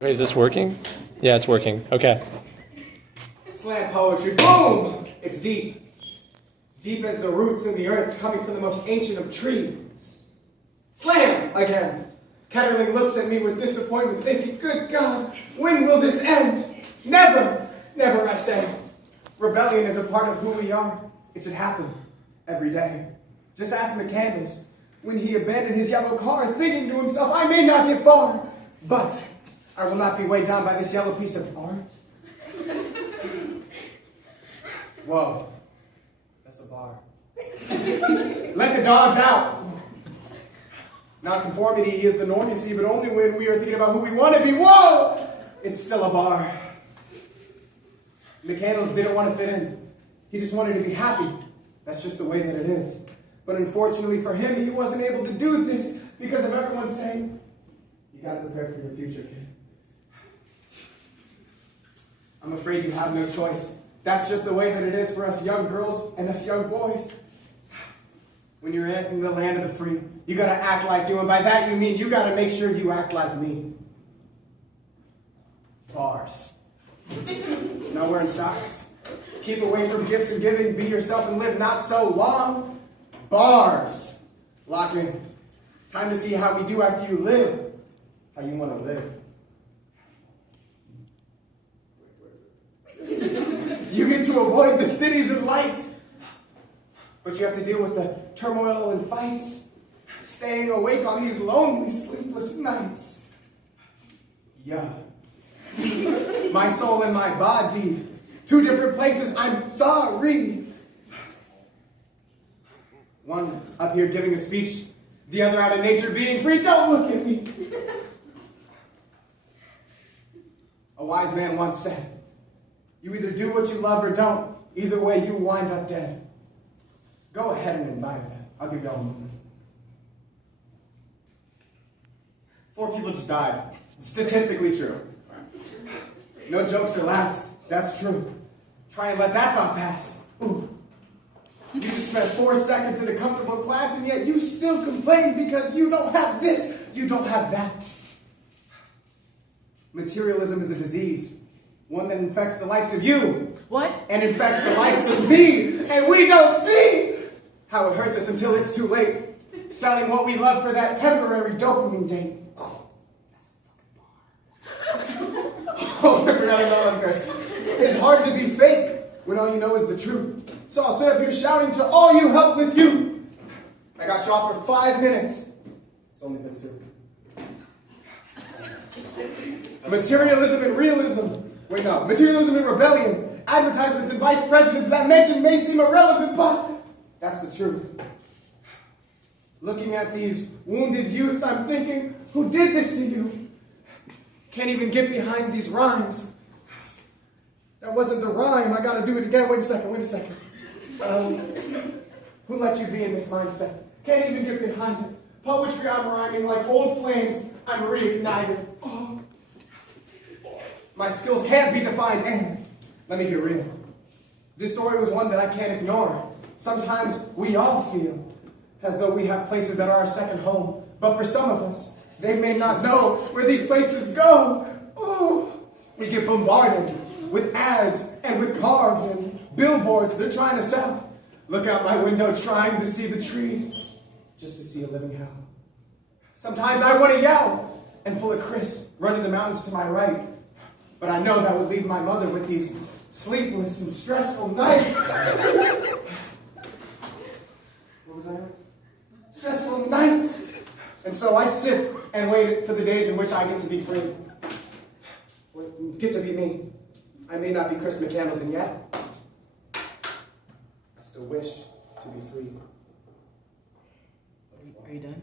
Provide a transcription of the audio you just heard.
Wait, is this working? Yeah, it's working. Okay. Slam poetry, boom! It's deep. Deep as the roots in the earth, coming from the most ancient of trees. Slam! Again. Ketterling looks at me with disappointment, thinking, good God, when will this end? Never! Never, I say. Rebellion is a part of who we are. It should happen every day. Just ask McCandless. When he abandoned his yellow car, thinking to himself, I may not get far, but I will not be weighed down by this yellow piece of art. Whoa, that's a bar. Let the dogs out. Nonconformity is the norm, you see, but only when we are thinking about who we want to be. Whoa, it's still a bar. McCandless didn't want to fit in. He just wanted to be happy. That's just the way that it is. But unfortunately for him, he wasn't able to do things because of everyone saying, you got to prepare for your future, kid. I'm afraid you have no choice. That's just the way that it is for us young girls and us young boys. When you're in the land of the free, you got to act like you, and by that you mean you got to make sure you act like me. Bars. No wearing socks. Keep away from gifts and giving. Be yourself and live not so long. Bars. Lock in. Time to see how we do after you live. How you want to live. You get to avoid the cities and lights, but you have to deal with the turmoil and fights, staying awake on these lonely, sleepless nights. Yeah. My soul and my body, two different places, I'm sorry. One up here giving a speech, the other out in nature being free. Don't look at me. A wise man once said, you either do what you love or don't. Either way, you wind up dead. Go ahead and admire that. I'll give y'all a moment. 4 people just died. Statistically true. No jokes or laughs. That's true. Try and let that thought pass. Ooh. You just spent 4 seconds in a comfortable class, and yet you still complain because you don't have this, you don't have that. Materialism is a disease. One that infects the likes of you. What? And infects the likes of me. And we don't see how it hurts us until it's too late. Selling what we love for that temporary dopamine date. Oh, I forgot another one, Chris. It's hard to be fake when all you know is the truth. So I'll sit up here shouting to all you helpless youth. I got you off for 5 minutes. It's only been 2. Materialism and realism. Wait, no. Materialism and rebellion. Advertisements and vice presidents that mention may seem irrelevant, but that's the truth. Looking at these wounded youths, I'm thinking, who did this to you? Can't even get behind these rhymes. That wasn't the rhyme. I gotta do it again. Wait a second. Who let you be in this mindset? Can't even get behind it. Poetry, I'm rhyming like old flames. I'm reignited. Oh. My skills can't be defined, and let me get real. This story was one that I can't ignore. Sometimes we all feel as though we have places that are our second home, but for some of us, they may not know where these places go. Ooh. We get bombarded with ads and with cards and billboards they're trying to sell. Look out my window trying to see the trees, just to see a living hell. Sometimes I want to yell and pull a Chris, running the mountains to my right. But I know that would leave my mother with these sleepless and stressful nights. What was I? Stressful nights. And so I sit and wait for the days in which I get to be free. Get to be me. I may not be Chris McCandless, and yet I still wish to be free. Are you done?